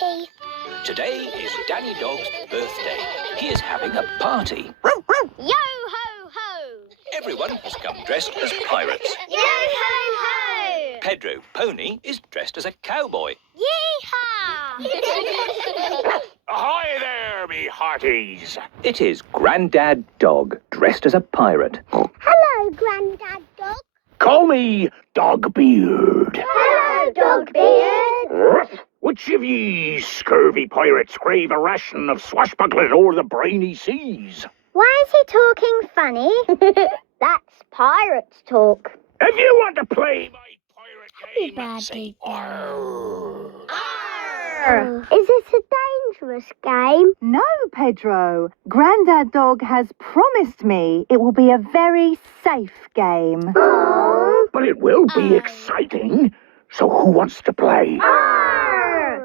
party. Today is Danny Dog's birthday. He is having a party. Yo-ho-ho! Everyone has come dressed as pirates. Yo-ho-ho! Pedro Pony is dressed as a cowboy. Yeehaw! Ahoy there, me hearties! It is Grandad Dog dressed as a pirate. Hello, Grandad Dog. Call me Dogbeard. Hello, Dogbeard. Which of ye scurvy pirates crave a ration of swashbuckling o'er the briny seas? Why is he talking funny? That's pirates talk. If you want to play my pirate game, birthday, say arr. Is this a dangerous game? No, Pedro. Grandad Dog has promised me it will be a very safe game. Oh. But it will be exciting. So who wants to play?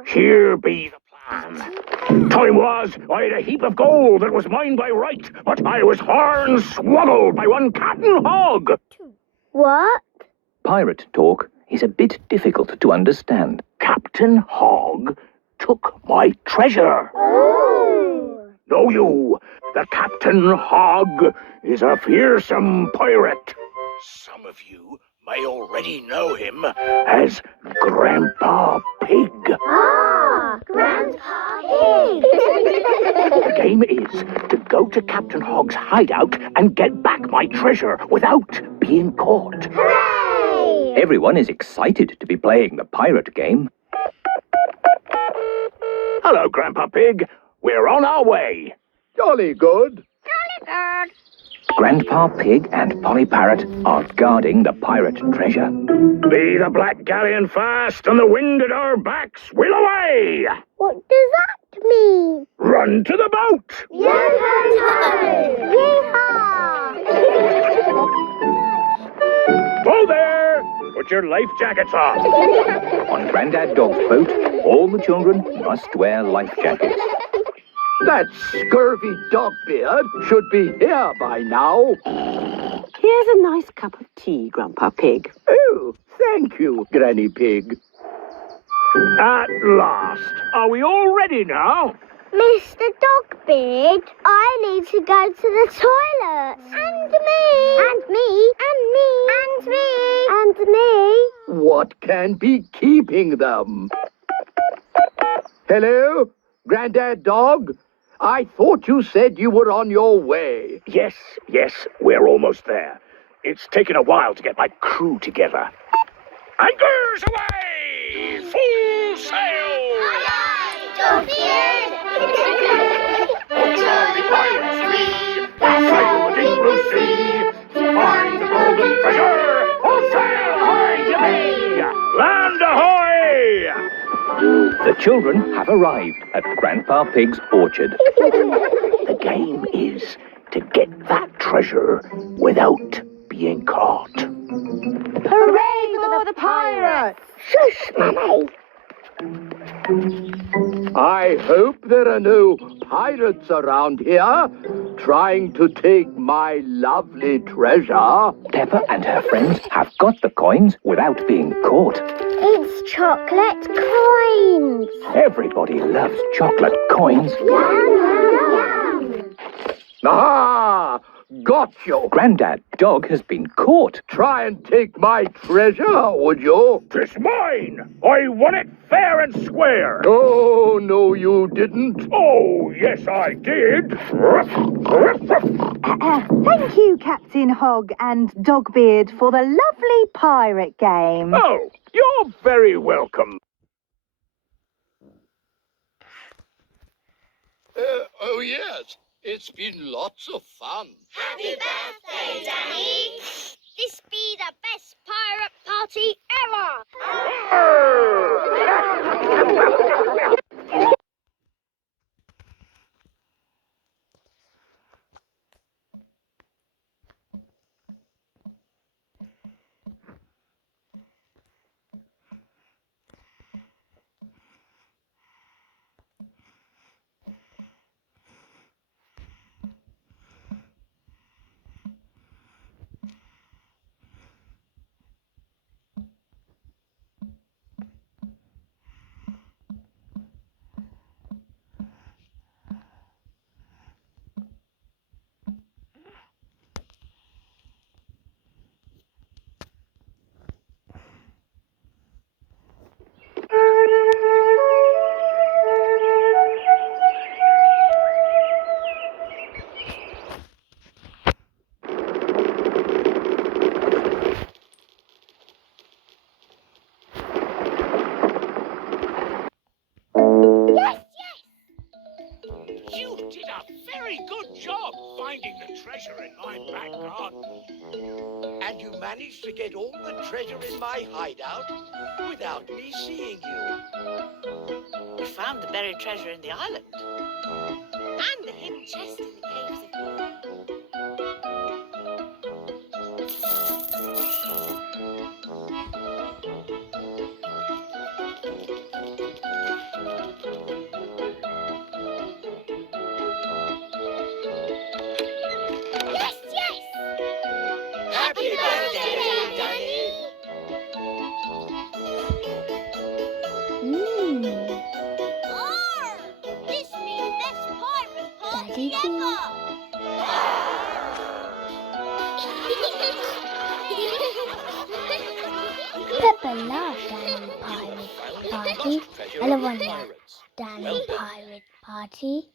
Here be the plan. Time was, I had a heap of gold that was mine by right, but I was horn-swoggled by one Captain Hog. What? Pirate talk is a bit difficult to understand. Captain Hog took my treasure. Oh. Know you that Captain Hog is a fearsome pirate? Some of you may already know him as Grandpa Pig. Ah, Grandpa Pig. The game is to go to Captain Hog's hideout and get back my treasure without being caught. Hooray! Everyone is excited to be playing the pirate game. Hello, Grandpa Pig. We're on our way. Jolly good. Grandpa Pig and Polly Parrot are guarding the pirate treasure. Be the black galleon fast and the wind at our backs, we'll away! What does that mean? Run to the boat! Yeehaw! Whoa there! Put your life jackets on. On Grandad Dog's boat, all the children must wear life jackets. That scurvy Dogbeard should be here by now. Here's a nice cup of tea, Grandpa Pig. Oh, thank you, Granny Pig. At last. Are we all ready now? Mr. Dogbeard, I need to go to the toilet. And me. And me. And me. And me. And me. What can be keeping them? Hello, Grandad Dog? I thought you said you were on your way. Yes, we're almost there. It's taken a while to get my crew together. Anchors away! Full sail! Dogbeard! Jolly pirates we, sail the deep blue sea, find the golden treasure, full sail, ahoy, yippee! Land ahoy! The children have arrived at Grandpa Pig's orchard. The game is to get that treasure without being caught. Hooray for the pirates! Shush, Mummy. I hope there are no pirates around here trying to take my lovely treasure. Peppa and her friends have got the coins without being caught. It's chocolate coins. Everybody loves chocolate coins. Ah, got you. Grandad Dog has been caught. Try and take my treasure, would you? 'Tis mine! I won it fair and square! Oh, no, you didn't. Oh, yes, I did! Thank you, Captain Hog and Dogbeard, for the lovely pirate game. Oh, you're very welcome. Oh, yes. It's been lots of fun. Happy birthday, Danny. This be the best pirate party ever. managed to get all the treasure in my hideout without me seeing you. We found the buried treasure in the island. And the hidden chest in the caves of Yes, yes! Happy birthday, Danny! This means best pirate party ever! Peppa loves Danny Pirate Party. I love one more. Danny Pirate Party.